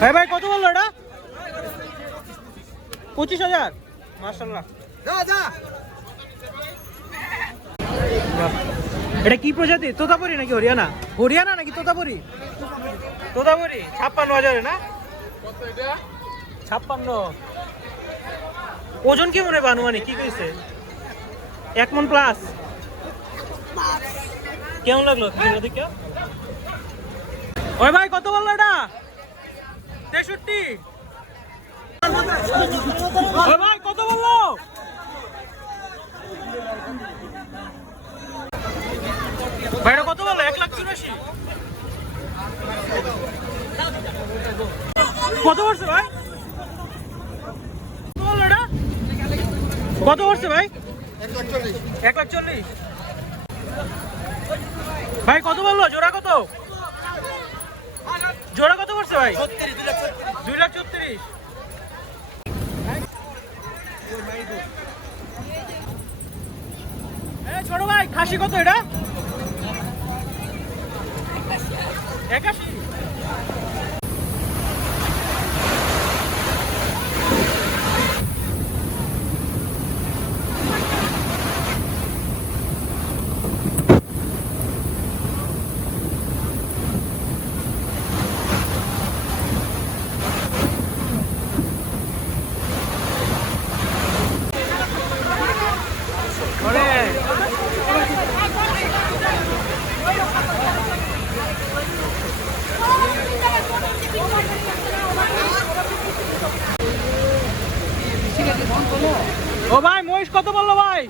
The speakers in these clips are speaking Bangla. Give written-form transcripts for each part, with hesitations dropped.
ভাই ভাই কত বললো এটা? 25,000। মাশাআল্লাহ। এটা কি প্রজাতি? তোতাপুরি নাকি হরিয়ানা? হরিয়ানা নাকি তোতাপুরি? তোতাপুরি 56,000 না? 56। ওজন কি মনে হয় আনুমানিক কি কইছে? 1 মণ প্লাস। কেমন লাগলো দেখে? ওই ভাই কত বললো এটা? 63। ওই ভাই কত বললো? ভাই এটা কত বললো? 1,84,000। কত পড়ছে ভাই? কত বললো এটা? কত পড়ছে ভাই? 1,40,000। ভাই কত বললো? জোড়া কত? জোড়া কত পড়ছে ভাই? 2,34,000। ছোট ভাই খাসি কত এটা? 81। ও ভাই মহিষ কত বললো ভাই?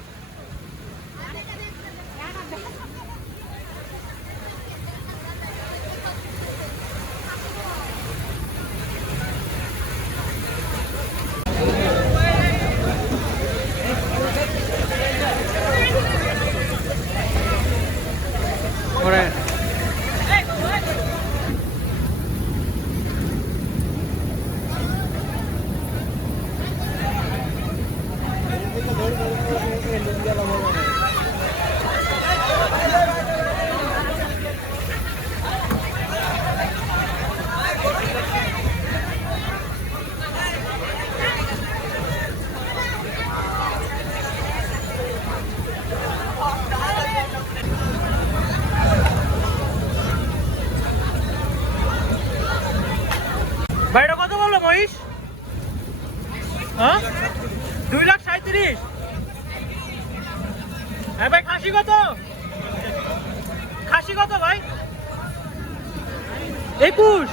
ভাই এটা কত বললো মহিষ? হ্যাঁ 2,37,000। হ্যাঁ ভাই খাসি কত? খাসি কত ভাই? 21।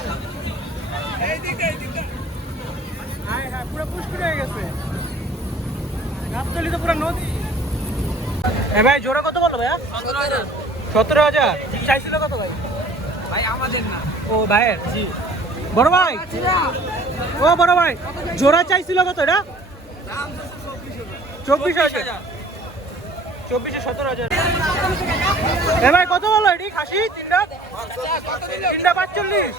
হ্যাঁ হ্যাঁ পুরো পুষ্কুর হয়ে গেছে। গাবতলী তো পুরো নদী। হ্যাঁ ভাই জোড়া কত বললো ভাইয়া? 17,000। চাইছিল কত ভাই? ভাই আমাদের না, ও ভাইয়ের। জি বড় ভাই। ও বড় ভাই জোড়া চাইছিল কত এটা? 24,000। 24 17,000। এ ভাই কত বললো এটি খাসি? তিনটা 45।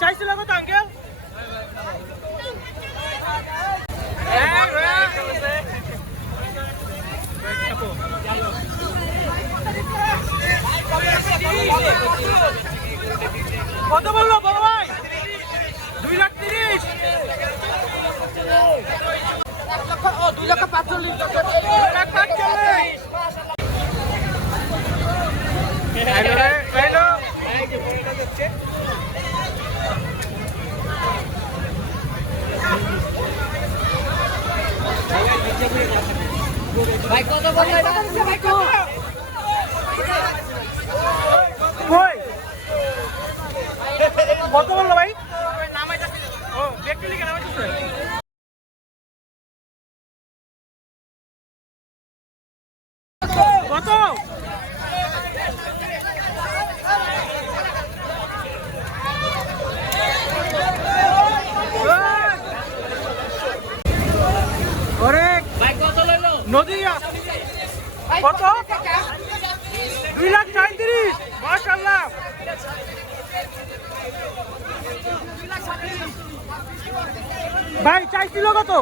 চাইছিল কত আঙ্কেল? কত বললো বড় ভাই? 2,30,000। 2,45,000। ভাই কত বললো এটা? ভাই কত? কত বললো ভাই? ও ব্যক্তি লিখে নামাইতেছে। কত? ভাই কত লইলো? নদিয়া কত? 2,37,000। মাশাআল্লাহ। ভাই চাইছিল কত?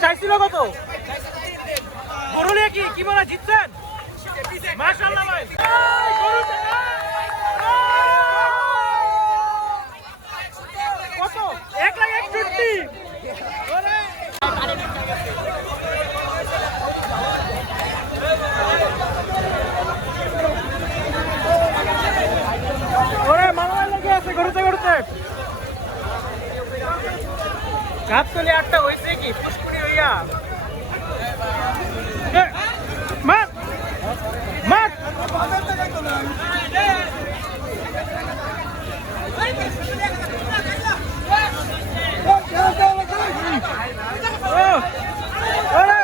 চাইছিল কত? গরুলিয়া কি বলা জিতছেন? মাশাআল্লাহ ভাই। গাবতলি 8টা হইছে কি পুষ্কুনি হইয়া এ, মার মার ও ওরে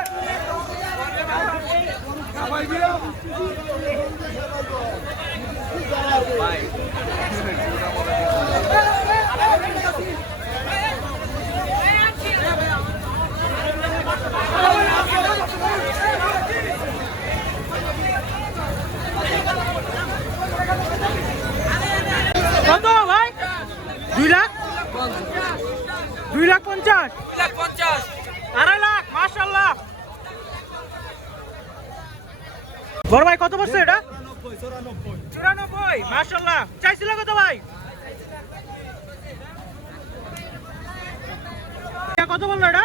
কত ভাই 2 লাখ 2,50,000 50 2.5 লাখ মাশাআল্লাহ বড় ভাই কত বলছে এটা 94 মাশাআল্লাহ চাইছিল কত ভাই কত বললো এটা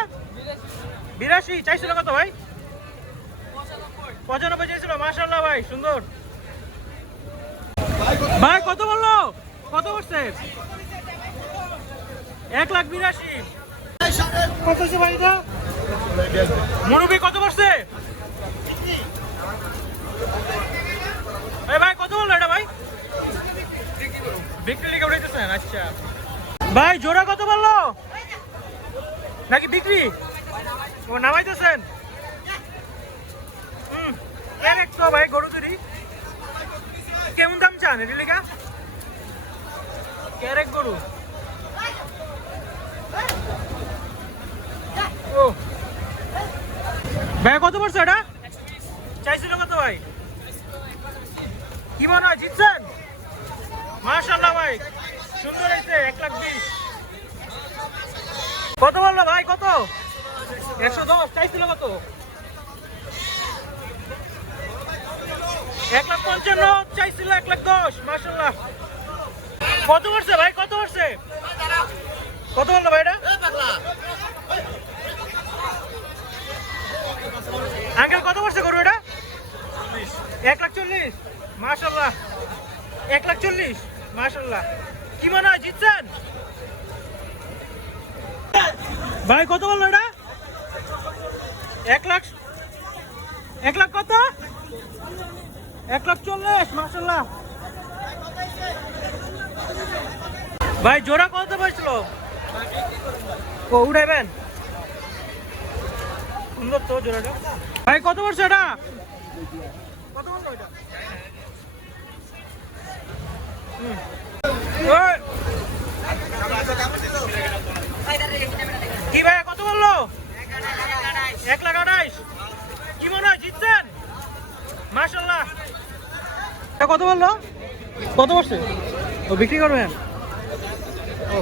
82 চাইছিল কত ভাই 95 চাইছিল মাশাআল্লাহ ভাই সুন্দর ভাই কত বললো কত করছে 1,82,000 কত হচ্ছে ভাই এটা মুরব্বি কত করছে ভাই কত বললো এটা ভাই বিক্রি লিখে উঠাইতেছেন আচ্ছা ভাই জোড়া কত বললো নাকি বিক্রি ও নামাইতেছেন তো ভাই গরু চুরি কেমন দাম চান এটি লেখা ক্যারেক গরু ও ভাই কত পড়ছে এটা চাইছিল কত ভাই কি মনে হয় জিতছেন মাশাআল্লাহ ভাই সুন্দর হয়েছে 1,20,000 কত বললো ভাই কত 110 চাইছিল কত 1,55,000 চাইছিল 1,10,000 মাশাআল্লাহ কত পড়ছে ভাই কত পড়ছে কত বললো ভাই এটা আঙ্কেল কত পড়ছে গরু এটা 1,40,000 মাশাআল্লাহ 1,40,000 মাশাআল্লাহ কি মনে হয় জিতছেন ভাই কত বললো এটা 1 লাখ কত 1,40,000 মাশাআল্লাহ ভাই জোড়া কত পাইছিল ও উড়াইবেন সুন্দর তো জোড়াটা ভাই কত পড়ছে এটা কত বললো এটা কি ভাই কত বললো 1,28,000 কি মনে হয় জিতছেন মাশাআল্লাহ কত বললো কত পড়ছে ও বিক্রি করবেন ও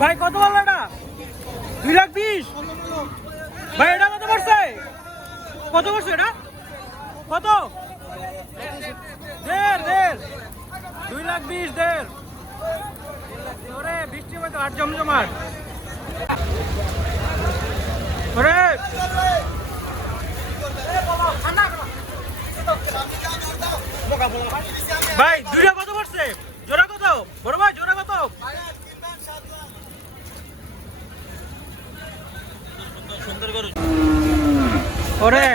ভাই কত বললো এটা 2,20,000 ভাই এটা কত পড়ছে এটা কত 1,500,000 2,20,000 ওরে বৃষ্টি মধ্যে আর জমজমাট ওরে ভাই দুইটা কত পড়ছে জোড়া কত বড় ভাই জোড়া কত ওরে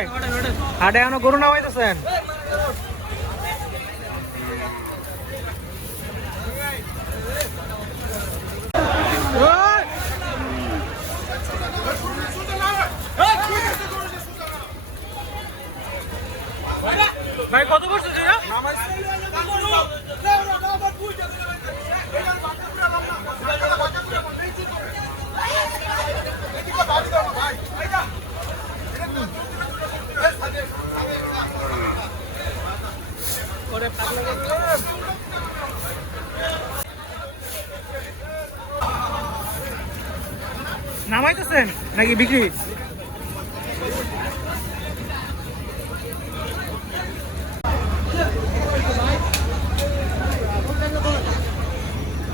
হাটে এখনো গরু নামাইতেছেন ভাই কত করছে নামাইতেছেন নাকি বিক্রি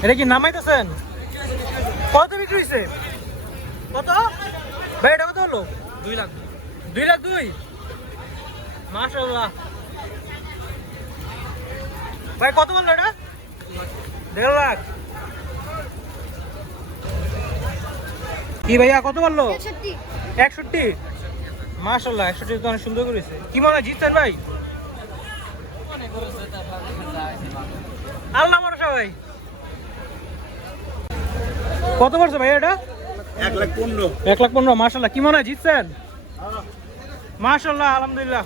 এটা কি নামাইতেছেন কত বিক্রি হয়েছে কত ভাই এটা কত হলো? 2 লাখ। 2 লাখ 2। মাশাআল্লাহ ভাই কত বললো এটা? 1.5 লাখ। কি ভাইয়া কত বললো? 61। মাশাআল্লাহ 61 তো অনেক সুন্দর করেছে। কি মনে হয় জিতছেন ভাই? আল্লাহ ভরসা ভাই। কত পড়ছে ভাই এটা? 1,15,000। 1,15,000। মাশাআল্লাহ কি মনে হয় জিতছেন? মাশাআল্লাহ আলহামদুলিল্লাহ।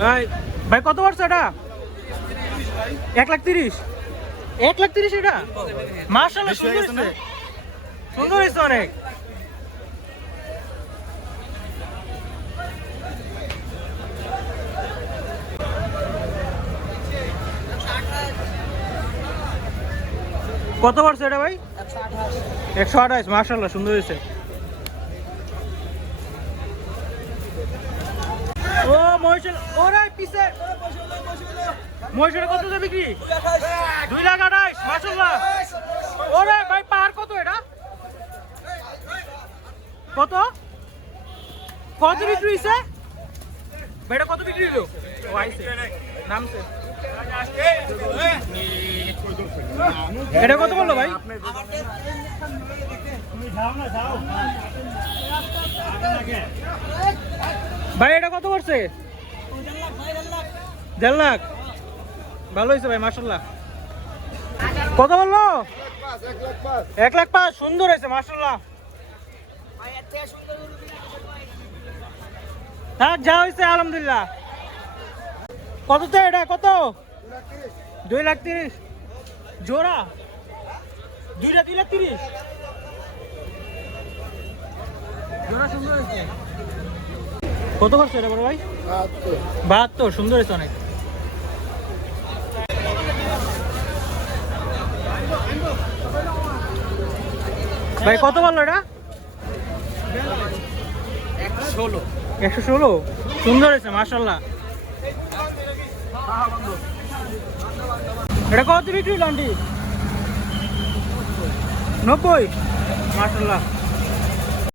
ভাই ভাই কত পড়ছে এটা? 1,30,000। 1,30,000 এটা? মাশাআল্লাহ সুন্দর হয়েছে, সুন্দর হয়েছে অনেক। কত পড়ছে এটা ভাই? 128। মাশাআল্লাহ সুন্দর হয়েছে। ও মহিষের ওরে পিছে মহিষের কত দিয়ে বিক্রি? 2,28,000। মাশাআল্লাহ। ওরে ভাই পার কত এটা? কত কত বিক্রি হয়েছে ভাই? এটা কত বিক্রি হলো? ও আইছে নামছে। এটা কত বললো ভাই? ভাই এটা কত পড়ছে? 1.5 লাখ। ভালো হয়েছে ভাই মাশাআল্লাহ। কত বললো? 1,05,000। সুন্দর হয়েছে মাশাআল্লাহ। থাক যা হয়েছে আলহামদুলিল্লাহ। কততে এটা? কত? 2,30,000 জোড়া। 2,30,000 জোড়া। সুন্দর হয়েছে। কত করছে এটা বড় ভাই? 72। সুন্দর হয়েছে অনেক। ভাই কত বললো এটা? 116। 116। সুন্দর হয়েছে মাশাআল্লাহ। এটা কত বিক্রি হলো আন্টি? 90। মাশাআল্লাহ।